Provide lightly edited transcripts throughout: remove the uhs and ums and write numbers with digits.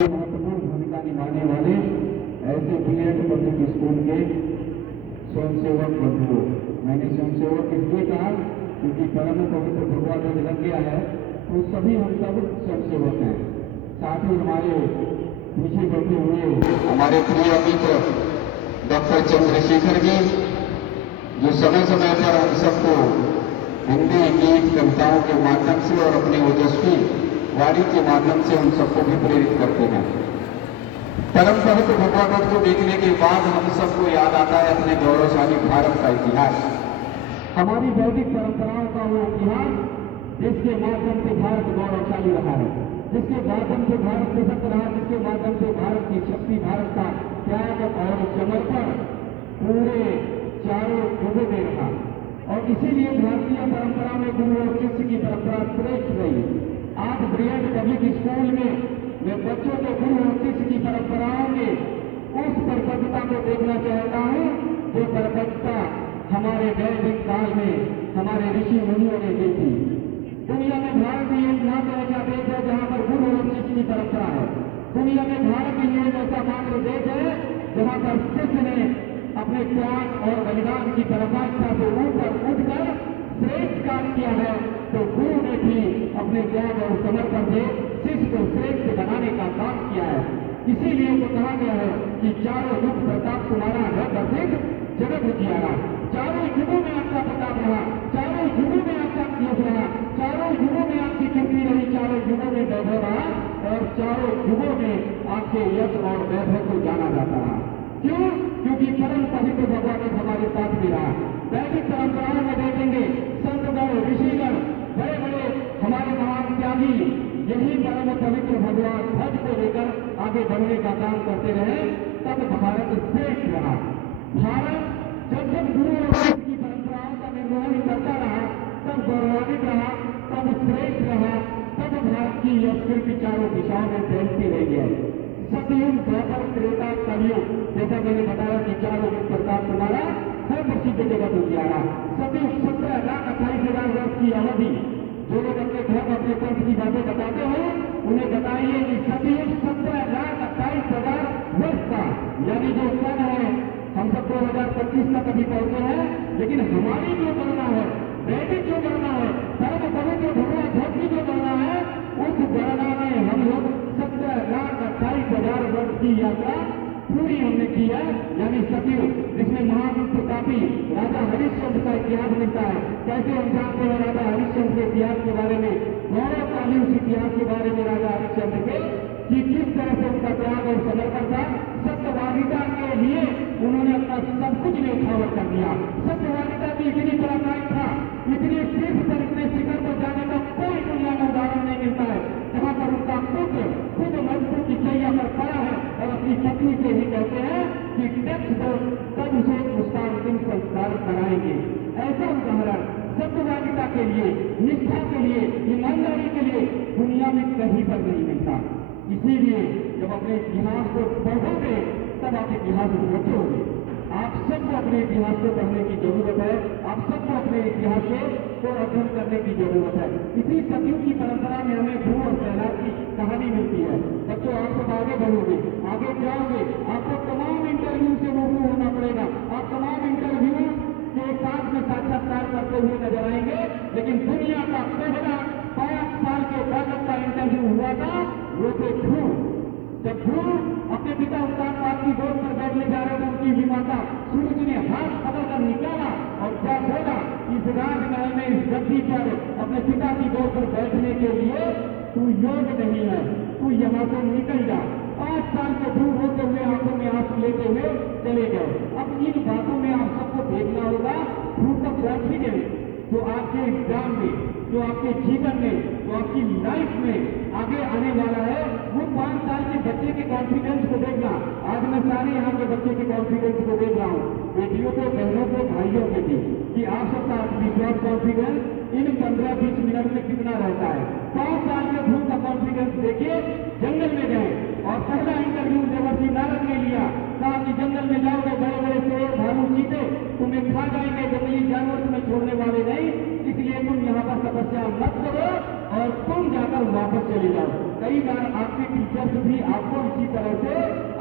महत्वपूर्ण भूमिका निभाने वाले ऐसे बीएड पब्लिक स्कूल के स्वयंसेवक बंधुओं। मैंने स्वयंसेवक इसलिए कहा क्योंकि परम पवित्र भगवान जब लग गया है तो सभी हम सब स्वयंसेवक हैं। साथ ही हमारे पीछे बैठे हुए हमारे प्रिय मित्र डॉक्टर चंद्रशेखर जी, जो समय समय पर हम सबको हिंदी गीत कविताओं के माध्यम से और अपने ओजस्वी वाणी के माध्यम से हम सबको भी प्रेरित करते हैं। परम पवित्र भगवान को देखने के बाद हम सबको याद आता है अपने गौरवशाली भारत का इतिहास, हमारी वैदिक परंपराओं का वो इतिहास जिसके माध्यम से भारत गौरवशाली रहा है, जिसके माध्यम से भारत सशक्त रहा, जिसके माध्यम से भारत की शक्ति, भारत का त्याग और समर्पण पूरे चारों युगों में रहा। और इसीलिए भारतीय परंपरा में गुरु और शिष्य की परंपरा श्रेष्ठ रही। आज बीएड पब्लिक स्कूल में मैं बच्चों के गुरु और शिष्य की परंपराओं में उस परपक्वता को देखना चाहता हूँ जो परपक्वता हमारे वैदिक काल में हमारे ऋषि मुनियों ने देखी। दुनिया में भारत ही एकमात्र ऐसा देश है जहाँ पर गुरु और शिष्य की परंपरा है। दुनिया में भारत ही एक ऐसा मात्र देश है जहाँ पर शिष्य ने अपने त्याग और बलिदान की पराकाष्ठा से ऊपर उठकर श्रेष्ठ कार्य किया है, तो गुरु ने भी अपने त्याग और समर्पण से शिष्य को श्रेष्ठ बनाने का काम किया है। इसीलिए तो कहा गया है कि चारों युग प्रताप तुम्हारा है प्रसिद्ध जगत उजियारा। चारों युगों में आपका प्रताप रहा, चारों युगों में आपका यश रहा, चारों युगों में आपकी कीर्ति रही, चारों युगों में वैभव रहा और चारों युगों में आपके यश और वैभव को जाना जाता रहा। क्यों? क्योंकि परम पवित्र भगवान हमारे साथ भी रहा। वैदिक परंपराओं में देखेंगे संतगण, ऋषिगण, बड़े बड़े हमारे महान त्यागी यही परम पवित्र भगवान ध्वज को लेकर आगे बढ़ने का काम करते रहे, तब भारत श्रेष्ठ रहा। भारत जब जब गुरु और शिष्य की परंपराओं का निर्वहन करता रहा, तब गौरवान्वित रहा, तब श्रेष्ठ रहा, तब भारत की यश कीर्ति चारों दिशाओं में फैलती रही है। सतयुग, द्वापर, त्रेता, कलयुग, जैसा मैंने बताया कि चारों युग प्रताप तुम्हारा है प्रसिद्ध जगत उजियारा। सतयुग 17,28,000 वर्ष की अवधि। जो लोग अपने धर्म, अपने पंथ की बातें बताते हैं उन्हें बताइए कि सतयुग 17,28,000 वर्ष का, यानी जो सन है हम सब 2025 तक अभी पहुंचे हैं, लेकिन हमारी जो गणना है, वैदिक जो गणना है, परम पवित्र भगवान ध्वज की जो गणना है, उस गणना में हम लोग 17,28,000 वर्ष की यात्रा पूरी हमने की है। यानी सतयुग, जिसमें महान प्रतापी राजा हरिश्चंद्र का इतिहास मिलता है। कैसे हम जानते हैं राजा हरिश्चंद्र के इतिहास के बारे में, गौरवशाली उस इतिहास के बारे में राजा हरिश्चंद्र के, कि किस तरह से उनका त्याग और समर्पण था। सत्यवादिता के लिए उन्होंने अपना सब कुछ न्यौछावर कर दिया। सत्यवादिता की इतनी पराकाष्ठा, इतने शीर्ष पर, इतने शिखर पर जाने का कोई दुनिया में उदाहरण नहीं मिलता है, जहां पर उनका पुत्र खुद मजबूत की चैया पर पड़ा है और अपनी पत्नी से ही कहते हैं कि टैक्स दो तब उसे उसका अंतिम संस्कार कराएंगे। ऐसा उदाहरण सत्यवादिता के लिए, निष्ठा के लिए, ईमानदारी के लिए दुनिया में कहीं पर नहीं मिलता। इसीलिए जब अपने इतिहास को पढ़ोगे तब आप इतिहास को रचोगे। आप सबको अपने इतिहास को पढ़ने की जरूरत है, आप सबको अपने इतिहास को अध्ययन करने की जरूरत है। इसी सतयुग की परंपरा में हमें ध्रुव और प्रहलाद की कहानी मिलती है। बच्चों, आप सब आगे बढ़ोगे, आगे जाओगे, आपको तमाम इंटरव्यू से रूबरू होना पड़ेगा। आप तमाम इंटरव्यू के साथ में साक्षात्कार करते हुए नजर आएंगे, लेकिन दुनिया का पहला 5 साल के बालक का इंटरव्यू हुआ था, वो थे ध्रुव। जब ध्रुव अपने पिता उत्तानपाद की गोद पर बैठने जा रहे थे, उनकी भी माता सूरज ने हाथ पकड़कर निकाला और क्या बोला, इस राजमहल में इस गद्दी पर अपने पिता की गोद पर बैठने के लिए तू योग्य नहीं है, तू यहाँ से निकल जा। 5 साल के ध्रुव होते हुए आंखों में आंसू लेते हुए चले गए। अब इन बातों में आप सबको देखना होगा ध्रुव का कॉन्फिडेंस जो आपके एग्जाम में, जो आपके जीवन में, जो आपकी लाइफ में आगे आने वाला है, वो 5 साल के बच्चे के कॉन्फिडेंस को देखना। आज मैं सारे यहाँ के बच्चे के कॉन्फिडेंस को देख रहा हूँ, बेटियों को, बहनों को, भाइयों के भी, कि आप सबका आत्मविश्वास, कॉन्फिडेंस इन 15-20 मिनट में कितना रहता है। 5 साल के ध्रुव का कॉन्फिडेंस देखिए। जंगल में गए और पहला इंटरव्यू देवर्षि नारद ने लिया। कहा कि जंगल में जाओगे, बड़े बड़े शेर, भालू, चीते तुम्हें खा जाएंगे, जंगली जानवर तुम्हें छोड़ने वाले नहीं, इसलिए तुम यहाँ पर तपस्या मत करो और तुम जाकर वापस चले जाओ। कई बार आपके टीचर्स भी आपको तरह से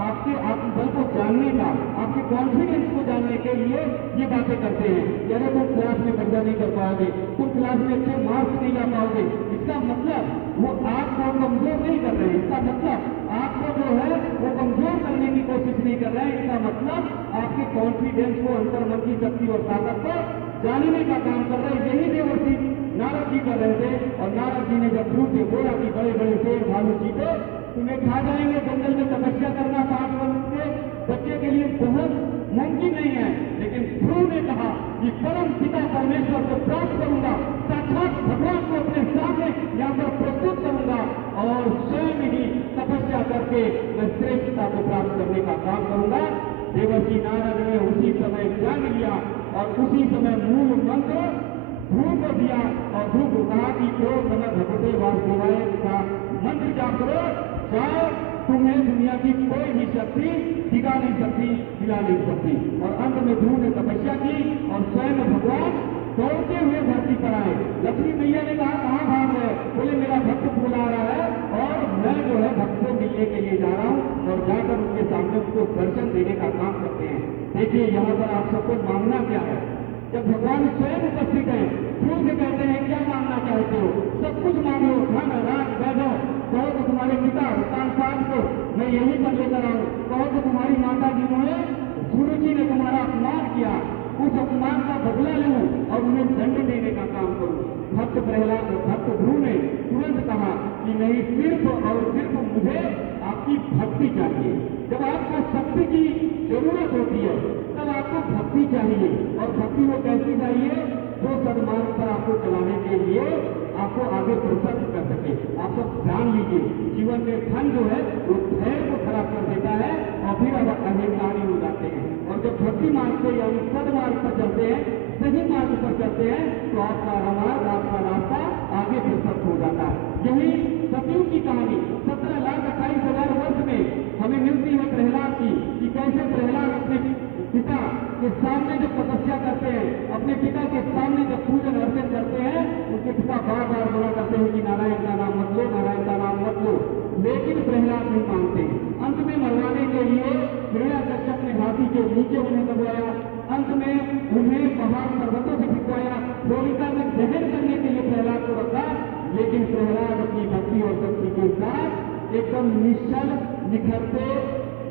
आपके आत्मबल को जानने का, आपके कॉन्फिडेंस को जानने के लिए ये बातें करते हैं। यानी तुम क्लास में बढ़िया नहीं कर पाओगे, तुम क्लास में अच्छे मार्क्स नहीं ला पाओगे। इसका मतलब वो आपको कमजोर नहीं कर रहे हैं, इसका मतलब आपको जो है वो कमजोर करने की कोशिश नहीं कर रहे हैं। इसका मतलब आपके कॉन्फिडेंस को, अंतर्मन की शक्ति और ताकत को जानने का काम कर रहे हैं। यही देवर्षि नारद जी कर रहे थे। और नारद जी ने जब ध्रुव से बोला कि बड़े बड़े शेर भालू चीते तुम्हें खा जाएंगे, जंगल में तपस्या करना 5 वर्ष के बच्चे के लिए बहुत मुमकिन नहीं है, लेकिन ध्रुव ने कहा कि परम पिता परमेश्वर को प्राप्त करूंगा, साक्षात भगवान को अपने सामने यहाँ पर प्रस्तुत करूंगा और स्वयं ही तपस्या करके मैं श्रेष्ठता को प्राप्त करने का काम करूंगा। देवर्षि नारद ने उसी समय जान लिया और उसी समय मूल मंत्र ध्रुव को दिया और ध्रुव को कहा कि ओम नमः भगवते वासुदेवाय का मंत्र जाप करो, जाओ, तुम्हें दुनिया की कोई भी शक्ति दिखा नहीं सकती, हिला नहीं सकती। और अंत में ध्रुव ने तपस्या की और स्वयं भगवान दौड़ते हुए धरती पर आए। लक्ष्मी मैया ने कहा कहाँ भाग रहे? बोले मेरा भक्त बुला रहा है और मैं जो है भक्त को मिलने के लिए जा रहा हूँ और जाकर उनके सामने उनको दर्शन देने का काम करते हैं। देखिए यहाँ पर आप सबको मांगना क्या है? जब भगवान स्वयं उपस्थित है, ध्रुव से कहते हैं क्या मांगना चाहते हो? सब कुछ मांगो, धन राज वैभव, कहो तो तुम्हारे पिता कांसान को मैं यही पर लेकर आऊं, कहो तो तुम्हारी माता जिन्होंने सुरुचि ने तुम्हारा अपमान किया, उस अपमान का बदला लूं और उन्हें दंड देने का काम करूं। भक्त प्रहलाद, भक्त ध्रुव ने तुरंत कहा कि नहीं, सिर्फ और सिर्फ मुझे आपकी भक्ति चाहिए। जब आपको शक्ति की जरूरत होती है तब आपको भक्ति चाहिए, और भक्ति वो कैसी चाहिए? जो सदमार्ग पर आपको चलाने के लिए आपको आगे प्रसन्न कर सके। आप सब ध्यान लीजिए, जीवन में धन जो है वो धैर्य को खराब कर देता है और फिर अब अहंकारी हो जाते हैं। और जब भक्ति मार्ग से यानी सदमार्ग पर चलते हैं, सही मार्ग पर चलते हैं, तो आपका मार्ग, आपका रास्ता आगे प्रशस्त हो जाता है। यही सतयुग की कहानी 17,28,000 वर्ष में हमें मिलती है प्रहलाद की, कि कैसे प्रहलाद अपने पिता के सामने जब तपस्या करते हैं, अपने पिता के सामने जब पूजन अर्चन करते हैं, उनके पिता बार बार बोला करते हैं कि नारायण का नाम मत लो, नारायण का नाम मत लो, लेकिन प्रहलाद नहीं मानते। अंत में मरवाने के लिए हिरण्यकश्यप ने हाथी के नीचे उन्हें दबाया, अंत में उन्हें पहाड़ पर्वतों से भिजवाया, होलिका में दहन करने के लिए प्रहलाद को रखा, लेकिन प्रहलाद अपनी भक्ति और शक्ति के साथ एकदम निश्चल निखरते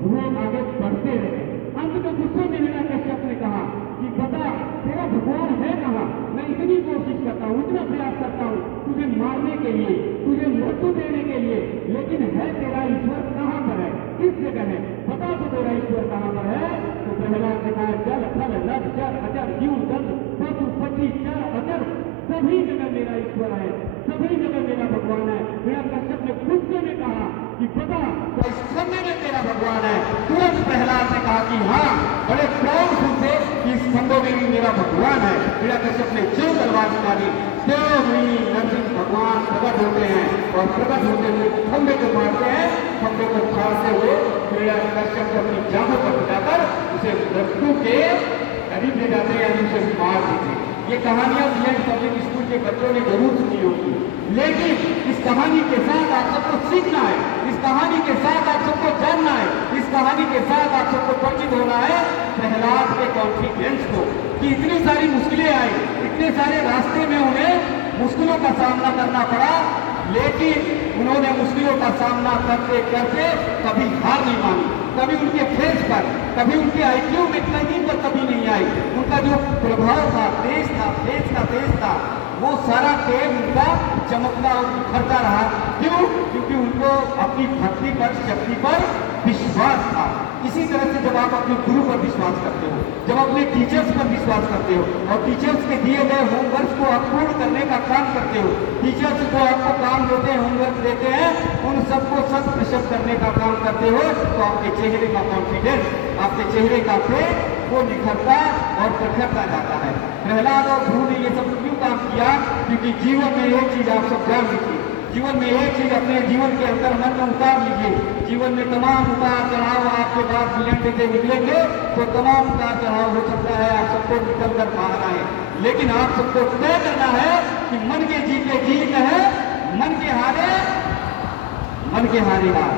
हुए आगे बढ़ते रहे। अंत में गुस्से में हिरण्यकश्यप ने कहा कि बता तेरा भगवान है कहाँ? मैं इतनी कोशिश करता हूँ, इतना प्रयास करता हूँ तुझे मारने के लिए, तुझे मृत्यु देने के लिए, लेकिन है तेरा ईश्वर कहाँ पर है? किस जगह है? बता तो तेरा ईश्वर कहाँ पर है? तो प्रहलाद ने कहा जल थल नभ जल अजर जीव दंड पशु पक्षी चर अजर, सभी जगह मेरा ईश्वर है, सभी जगह मेरा भगवान है। हिरण्यकश्यप ने गुस्से में कहा कि बता तो इस समय में तेरा भगवान है। तुरंत प्रहलाद ने कहा कि हाँ, बड़े प्राउड से कि इस खंभे में भी मेरा भगवान है। हिरण्यकश्यप ने जो तलवार निकाली, देव नरसिंह भगवान प्रकट होते हैं और प्रकट होते हुए खंभे को मारते हैं। खंभे को फाड़ते हुए हिरण्यकश्यप को अपनी जांघों पर बिठाकर उसे मृत्यु के करीब ले जाते हैं, उसे मार देते हैं। ये कहानियां बीएड पब्लिक स्कूल के बच्चों ने जरूर सुनी होगी, लेकिन इस कहानी के साथ आप सबको सीखना है, इस कहानी के साथ आप सबको जानना है, इस कहानी के साथ आप सबको परिचित होना है प्रहलाद के कॉन्फिडेंस को, कि इतनी सारी मुश्किलें आई, इतने सारे रास्ते में उन्हें मुश्किलों का सामना करना पड़ा, लेकिन उन्होंने मुश्किलों का सामना करते करते कभी हार नहीं मानी, कभी उनके फेस पर, कभी उनके आईक्यू में कहीं पर कभी नहीं आई। उनका जो प्रभाव था, तेज था, फेस का तेज था, वो सारा तेज उनका चमकता और निखरता रहा। क्यों? क्योंकि उनको अपनी भक्ति पर, शक्ति पर विश्वास था। इसी तरह से जब आप अपने गुरु पर विश्वास करते हो, जब अपने टीचर्स पर विश्वास करते हो और टीचर्स के दिए गए होमवर्क को आप पूर्ण करने का काम करते हो, टीचर्स को आपको काम देते हैं, होमवर्क देते हैं, उन सबको 100% करने का काम करते हो, तो आपके चेहरे का कॉन्फिडेंस, आपके चेहरे का फेस वो निखरता और प्रखरता जाता है। प्रहलाद और ध्रुव ने ये सब क्यों काम किया? क्योंकि जीवन में एक चीज आप सब जान लीजिए, जीवन में एक चीज अपने जीवन के अंदर मन में उतार लीजिए। जीवन में तमाम उतार चढ़ाव आपके बाद मिलेंगे से निकलेंगे, तो तमाम उतार चढ़ाव हो सकता है, आप सबको निकल कर बाहर आए, लेकिन आप सबको तय करना है कि मन के जीते जीत है, मन के हारे हार,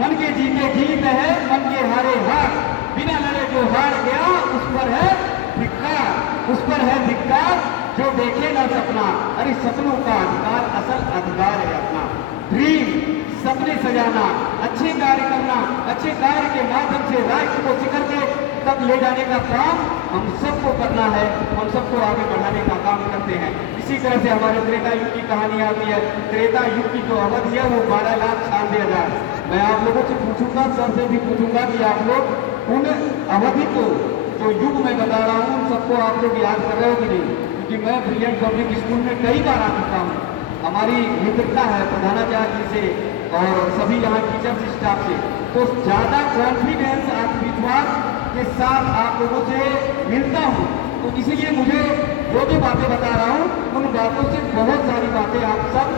मन के जीते जीत है, मन के हारे हार, बिना लड़े जो हार गया उस पर है धिक्कार, उस पर है धिक्कार जो देखे ना सपना। अरे सपनों का अधिकार असल अधिकार है अपना। ड्रीम, सपने सजाना, अच्छे कार्य करना, अच्छे कार्य के माध्यम से राष्ट्र को शिखर के तक ले जाने का काम हम सबको करना है, हम सबको आगे बढ़ाने का काम करते हैं। इसी तरह से हमारे त्रेता युग की कहानी आती है। त्रेता युग की जो अवधि है वो 12,96,000। मैं आप लोगों से पूछूंगा, सर से भी पूछूंगा कि आप लोग उन अवधि को जो युग मैं बता रहा हूँ उन सबको आप लोग याद कर रहे हो कि नहीं? क्योंकि मैं ब्रिलियंट पब्लिक स्कूल में कई बार आ चुका हूँ। हमारी मित्रता है प्रधानाचार्य जी से और सभी यहाँ टीचर्स स्टाफ से, तो ज़्यादा कॉन्फिडेंस आत्मविश्वास के साथ आप लोगों से मिलता हूँ। तो इसीलिए मुझे जो बातें बता रहा हूँ उन बातों से बहुत सारी बातें आप सब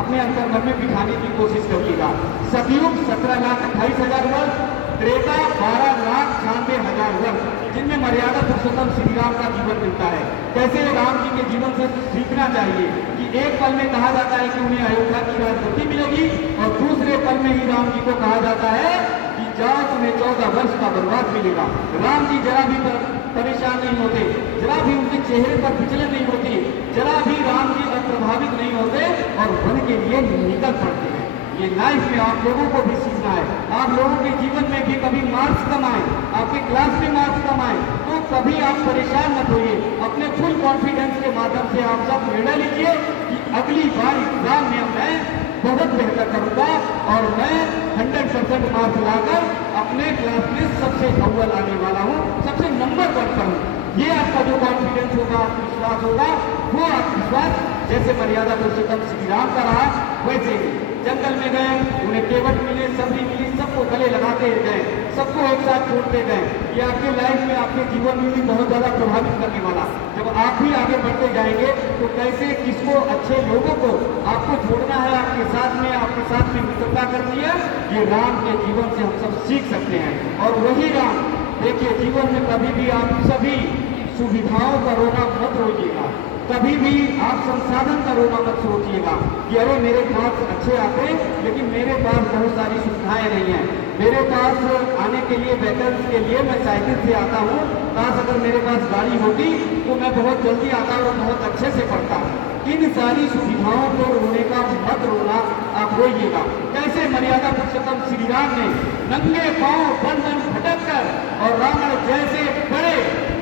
अपने अंतर्मन में बिठाने की कोशिश करिएगा। सतयुग 17,28,000 वर्ष, त्रेता 12,96,000 वर्ष, जिनमें मर्यादा पुरुषोत्तम श्री राम का जीवन मिलता है। कैसे राम जी के जीवन से सीखना चाहिए कि एक पल में कहा जाता है कि उन्हें अयोध्या की राजगद्दी मिलेगी और दूसरे पल में ही राम जी को कहा जाता है कि जाओ तुम्हें 14 वर्ष का वनवास मिलेगा। राम जी जरा भी परेशान नहीं होते, जरा भी उनके चेहरे पर विचलन नहीं होती, जरा भी राम जी अप्रभावित नहीं होते और वन के लिए निकल पड़ते हैं। ये लाइफ में आप लोगों को भी सीखना है। आप लोगों के जीवन में भी कभी मार्क्स कम आए, आपके क्लास में मार्क्स कम आए तो कभी आप परेशान मत होइए। अपने फुल कॉन्फिडेंस के माध्यम से आप सब निर्णय लीजिए कि अगली बार एग्जाम में मैं बहुत बेहतर करूंगा और मैं 100% मार्क्स लाकर अपने क्लास में सबसे अव्वल आने वाला हूँ, सबसे नंबर 1 पर हूँ। ये आपका जो कॉन्फिडेंस होगा, आत्मविश्वास होगा, वो आत्मविश्वास जैसे मर्यादा पुरुषोत्तम श्री राम का रहा वैसे ही जंगल में गए, उन्हें केवट मिले, सब्जी मिली, सबको गले लगाते गए, सबको एक साथ छोड़ते गए। ये आपके लाइफ में, आपके जीवन में भी बहुत ज़्यादा प्रभावित करने वाला। जब आप भी आगे बढ़ते जाएंगे तो कैसे किसको, अच्छे लोगों को आपको जोड़ना है आपके साथ में मित्रता करनी है, ये राम के जीवन से हम सब सीख सकते हैं। और वही राम, देखिए जीवन में कभी भी आप सभी सुविधाओं का रोना मत रोइएगा, कभी भी आप संसाधन का रोना मत सोचिएगा कि अरे मेरे पास अच्छे आते लेकिन मेरे पास बहुत सारी सुविधाएं नहीं हैं, मेरे पास आने के लिए व्हीकल्स के लिए मैं साइकिल से आता हूँ, काश अगर मेरे पास गाड़ी होती तो मैं बहुत जल्दी आता और बहुत अच्छे से पढ़ता। इन सारी सुविधाओं को रोने का मत रोना, आप रोइएगा। कैसे मर्यादा पुरुषोत्तम श्री राम ने नंगे पांव वन वन भटक कर और रावण जैसे बड़े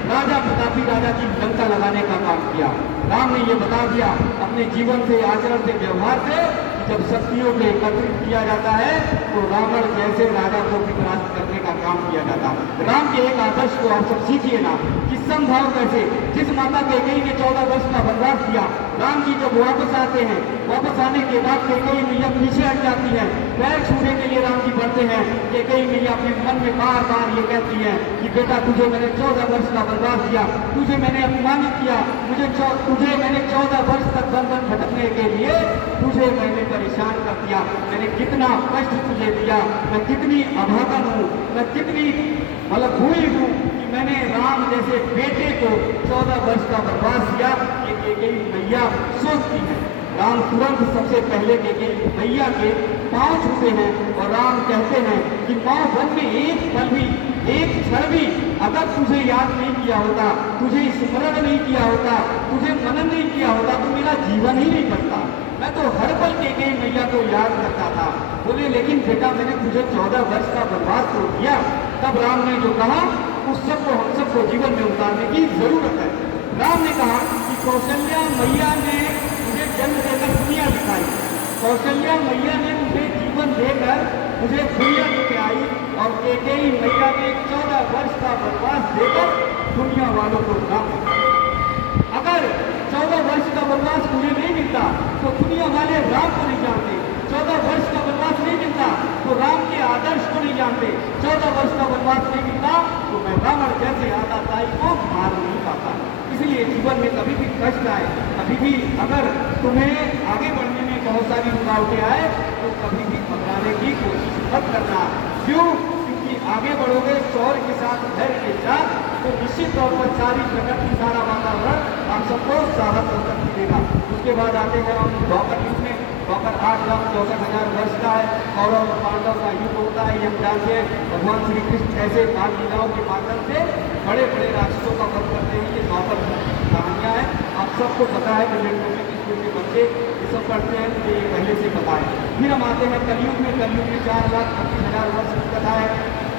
राजा प्रतापी राजा की लंका लगाने का काम किया। राम ने ये बता दिया अपने जीवन से, आचरण से, व्यवहार से, जब शक्तियों को एकत्रित किया जाता है तो रावण जैसे राजा को भी परास्त करने का काम किया जाता है। राम के एक आदर्श को आप सब सीखिए ना कि समभाव कैसे, जिस माता कैकेयी ने 14 वर्ष का वनवास किया, राम जी जब वापस आते हैं, वापस आने के बाद कैकेयी मैया पीछे हट जाती है, पैर छूने के लिए राम जी बढ़ते हैं। कैकेयी मैया अपने मन में बार बार ये कहती है कि बेटा तुझे मैंने 14 वर्ष का वनवास दिया, तुझे मैंने अपमानित किया, तुझे मैंने 14 वर्ष तक वन वन भटकने के लिए तुझे मैंने परेशान कर दिया, मैंने कितना कष्ट तुझे दिया, मैं कितनी अभागन हूँ, मैं कितनी मतलब हुई हूँ कि मैंने राम जैसे बेटे को 14 वर्ष का वनवास दिया। ये कैकेयी मैया सोचती है। राम तुरंत सबसे पहले कैकेयी मैया के पांव छूते हैं और राम कहते हैं कि माँ वन में एक पल भी, एक क्षण भी अगर तुझे याद नहीं किया होता, तुझे स्मरण नहीं किया होता, तुझे मनन नहीं किया होता तो मेरा जीवन ही नहीं बनता। मैं तो हर पल कैकेयी मैया को याद करता था। बोले लेकिन बेटा मैंने तुझे 14 वर्ष का वनवास तो दिया। तब राम ने जो कहा उस सबको हम सबको जीवन में उतारने की जरूरत है। राम ने कहा कि कौशल्या मैया ने मुझे जन्म देकर दुनिया दिखाई, कौशल्या मैया ने मुझे जीवन देकर मुझे दुनिया दिखाई और कैकेयी मैया ने 14 वर्ष का वनवास देकर दुनिया वालों को राम दिखाया। अगर 14 वर्ष का वनवास मुझे नहीं मिलता तो दुनिया वाले राम को नहीं जानते, 14 वर्ष का वनवास नहीं मिलता तो राम के आदर्श को नहीं जानते, 14 वर्ष का वनवास नहीं मिलता तो मैं रावण जैसे आताताई को मार नहीं पाता। इसलिए जीवन में कभी भी कष्ट आए, कभी भी अगर तुम्हें आगे बढ़ने में बहुत सारी रुकावटें आए तो कभी भी घबराने की कोशिश मत करना। क्यों? क्योंकि आगे बढ़ोगे शौर्य के साथ, धैर्य के साथ, तो निश्चित तौर पर सारी प्रकृति, सारा वातावरण हम सबको साहस और शक्ति देगा। उसके बाद आते हैं हम द्वापर युग में। वहाँ 8,64,000 वर्ष का है। कौरव और पांडव का युद्ध होता है, ये हम जानते हैं। भगवान श्री कृष्ण कैसे बाल लीलाओं के माध्यम से बड़े बड़े राक्षसों का वध करते हैं, ये द्वापर कहानियाँ हैं। आप सबको पता है कि पब्लिक स्कूल के बच्चे ये सब पढ़ते हैं, मुझे ये पहले से पता है। फिर हम आते हैं कलयुग में। कलयुग में 4,32,000 वर्ष की कथा है,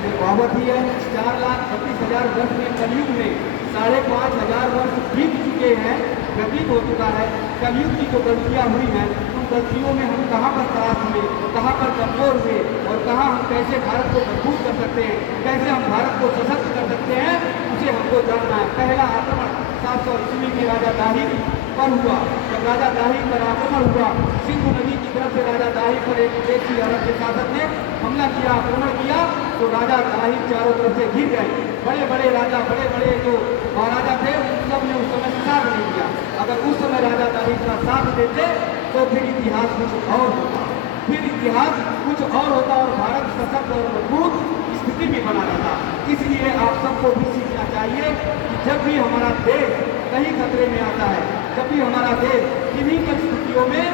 फिर भागवत ही है। 4,32,000 वर्ष में कलयुग में 5,500 वर्ष बीत चुके हैं, व्यतीत हो चुका है। कलयुग की जो गलतियाँ हुई हैं, उन गलतियों में हम कहाँ पर त्रास हुए, कहाँ पर कमजोर हुए और कहाँ हम कैसे भारत को मजबूत कर सकते हैं, कैसे हम भारत को सशक्त कर सकते हैं, उसे हमको जानना है। पहला आक्रमण 700 ईस्वी में राजा दाहिर पर हुआ। जब राजा दाहिर पर आक्रमण हुआ, सिंधु नदी की तरफ से राजा दाहिर पर एक विदेशी अरब के शासक ने हमला किया, आक्रमण किया, तो राजा दाहिर चारों तरफ से घिर गए। बड़े बड़े राजा, बड़े बड़े जो महाराजा थे, उन सब ने उस समय साथ नहीं दिया। अगर उस समय राजा दाहिर का साथ देते तो फिर इतिहास कुछ और होता, फिर इतिहास कुछ और होता और भारत सशक्त और मजबूत स्थिति में बना रहता। इसलिए आप सबको भी सीखना चाहिए कि जब भी हमारा देश कहीं खतरे में आता है, जब भी हमारा देश किन्हीं परिस्थितियों में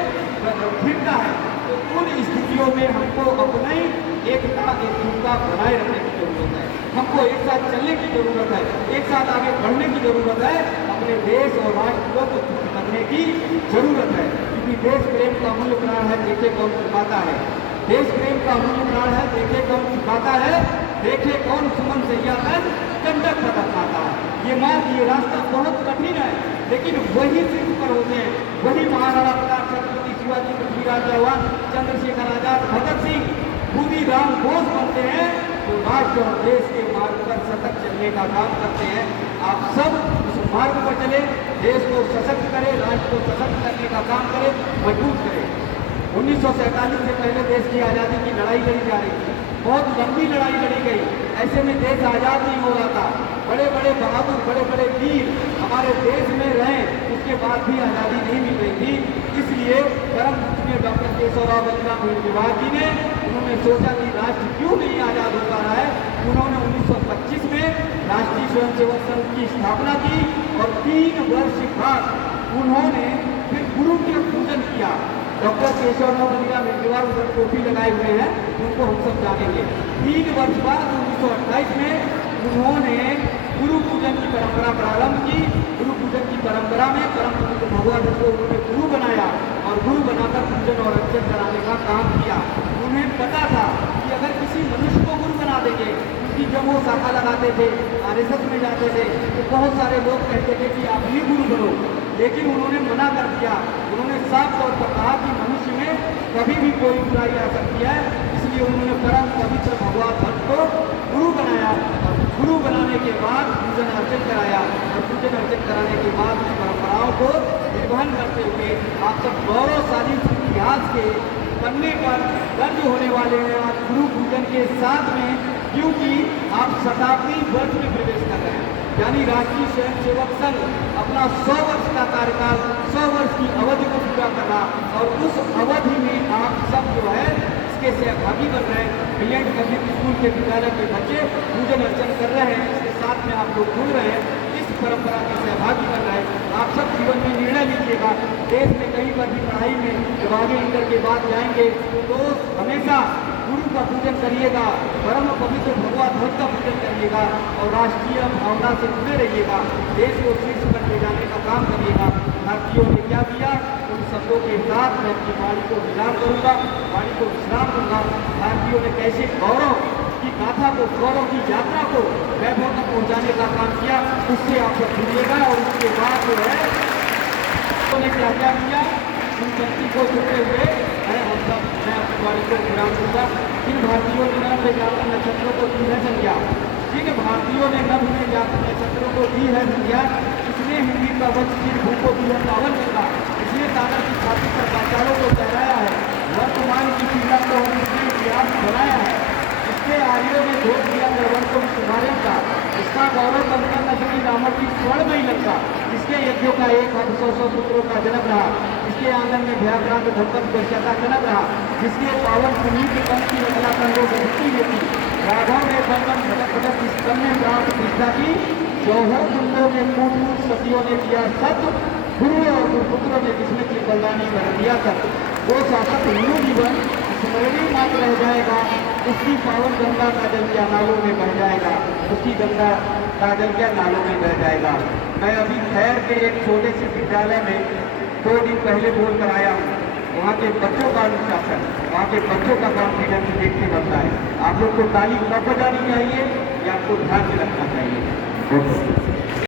घिरता है, तो उन स्थितियों में हमको अपना ही एकता एकजुटता बनाए रखने की जरूरत है। हमको एक साथ चलने की जरूरत है, एक साथ आगे बढ़ने की जरूरत है, अपने देश और राष्ट्र को मजबूत करने की जरूरत है। क्योंकि देश प्रेम का मूल्य प्राण है, देखे कौन चुकाता है। देश प्रेम का मूल्य प्राण है, देखे कौन चुकाता है, देखे कौन सुमन सैयादन कंडक पता है। ये मार्ग, ये रास्ता बहुत कठिन है, लेकिन वही सिर्फ पर होते हैं, वही महाराणा प्रताप, छत्रपति शिवाजी, पृथ्वीराज चौहान, चंद्रशेखर आजाद, भगत सिंह, खुदीराम बोस बनते हैं, तो राष्ट्र और देश के मार्ग पर सतत चलने का काम करते हैं। आप सब उस मार्ग पर चले, देश को सशक्त करें, राष्ट्र को सशक्त करने का काम करें, मजबूत करें। 1947 से पहले देश की आज़ादी की लड़ाई लड़ी जा रही थी, बहुत लंबी लड़ाई लड़ी गई। ऐसे में देश आज़ाद नहीं हो रहा था। बड़े बड़े बहादुर, बड़े बड़े वीर हमारे देश में रहे, उसके बाद भी आज़ादी नहीं मिल रही थी। इसलिए परम पूज्य डॉक्टर केशवराव बलिराम भेड़ीवाल जी ने, उन्होंने सोचा कि राष्ट्र क्यों नहीं आज़ाद हो पा रहा है। उन्होंने 1925 में राष्ट्रीय स्वयंसेवक संघ की स्थापना की और 3 वर्ष बाद उन्होंने फिर गुरु के पूजन किया। डॉक्टर केशवराव बलिराम भेड़ीवाल उधर टोपी लगाए हुए हैं, उनको हम सब जानेंगे। 3 वर्ष बाद 1928 में उन्होंने गुरु पूजन की परंपरा प्रारंभ की। गुरु पूजन की परंपरा में परम पूज्य भगवान को उन्होंने गुरु बनाया और गुरु बनाकर पूजन और अर्चन कराने का काम किया। उन्हें पता था कि अगर किसी मनुष्य को गुरु बना देंगे, क्योंकि जब वो शाखा लगाते थे, आरएसएस में जाते थे, तो बहुत सारे लोग कहते थे कि आप ही गुरु बनो, लेकिन उन्होंने मना कर दिया। उन्होंने साफ तौर पर कहा कि मनुष्य में कभी भी कोई बुराई आ सकती है, इसलिए उन्होंने परम पवित्र भगवान भक्त को गुरु बनाया और गुरु बनाने के बाद पूजन अर्चन कराया और पूजन अर्चन कराने के बाद उस परंपराओं को निर्वहन करते हुए आप सब गौरवशाली इतिहास के पन्ने पर दर्ज होने वाले हैं आज गुरु पूजन के साथ में, क्योंकि आप शताब्दी वर्ष में प्रवेश कर रहे हैं। यानी राष्ट्रीय स्वयंसेवक संघ अपना 100 वर्ष का कार्यकाल, 100 वर्ष की अवधि को पूरा कर रहा और उस अवधि में आप सब जो है इसके सहभागी बन रहे हैं। ब्रिलियंट पब्लिक स्कूल के विद्यालय के बच्चे पूजन अर्चन कर रहे हैं, इसके साथ में आप लोग जुड़ रहे हैं, इस परंपरा के सहभागी बन रहे हैं। आप सब जीवन में निर्णय लीजिएगा, देश में कहीं पर भी पढ़ाई में जब आगे इंटर के बाद जाएंगे तो हमेशा गुरु का पूजन करिएगा, परम पवित्र भगवान ध्वज का पूजन करिएगा और राष्ट्रीय भावना से जुड़े रहिएगा। देश को शीर्ष पर ले जाने का काम करिएगा। भारतीयों ने क्या किया, उन शब्दों के साथ मैं अपनी वाणी को विराम करूँगा, वाणी को विश्राम दूंगा। भारतीयों ने कैसे गौरव की गाथा को, गौरव की यात्रा को वैभव तक पहुँचाने का काम किया, उससे आप सब जुड़िएगा। और उसके बाद जो है उन्होंने क्या क्या किया, उन शक्ति को जुड़ते हुए हम सब मैं अपनी वाणी को विराम दूंगा। जिन भारतीयों ने नभ में जातक नक्षत्रों को दी है संज्ञा, जिन भारतीयों ने नभ में जातक नक्षत्रों को दी है संज्ञा, इसने हिंदी का वंश सिर भू को दी है पावन गंगा, इसने सागर की छाती पर पाचालों को तैराया है, वर्तमान की पीड़ा को इसने इतिहास बनाया है, इसके आर्यों ने धोख दिया प्रबंध को शुभारंभ का, इसका गौरव कंकन नगरी रामर की स्वर्णमयी लंका, इसके यज्ञों का 100 पुत्रों का जन्म रहा, इसके आंगन में भयाक्रांत धमकन दृश्य का जन्म रहा, जिसके पावन पुनीत पंथ की रचना कर लोग मुक्ति देती, राघव ने बंधन भटक भटक इस कन्या प्राप्त प्रतिष्ठा की, चौहर कुंडों में कूट सतियों ने किया सत, गुरुओं और गुरुपुत्रों ने जिसमें की बलिदानी कर दिया सत। वो शासक हिंदू जीवन स्मरणीय मात्र रह जाएगा, उसकी पावन गंगा का जल क्या नालों में बह जाएगा, उसकी गंगा का जल क्या नालों में बह जाएगा। मैं अभी खैर के एक छोटे से विद्यालय में 2 दिन पहले बोल कर आया हूँ। वहाँ के बच्चों का अनुशासन, वहाँ के बच्चों का कॉन्फिडेंस देख के बनता है। आप लोग को ताली कब बजानी चाहिए, ये आपको ध्यान में रखना चाहिए।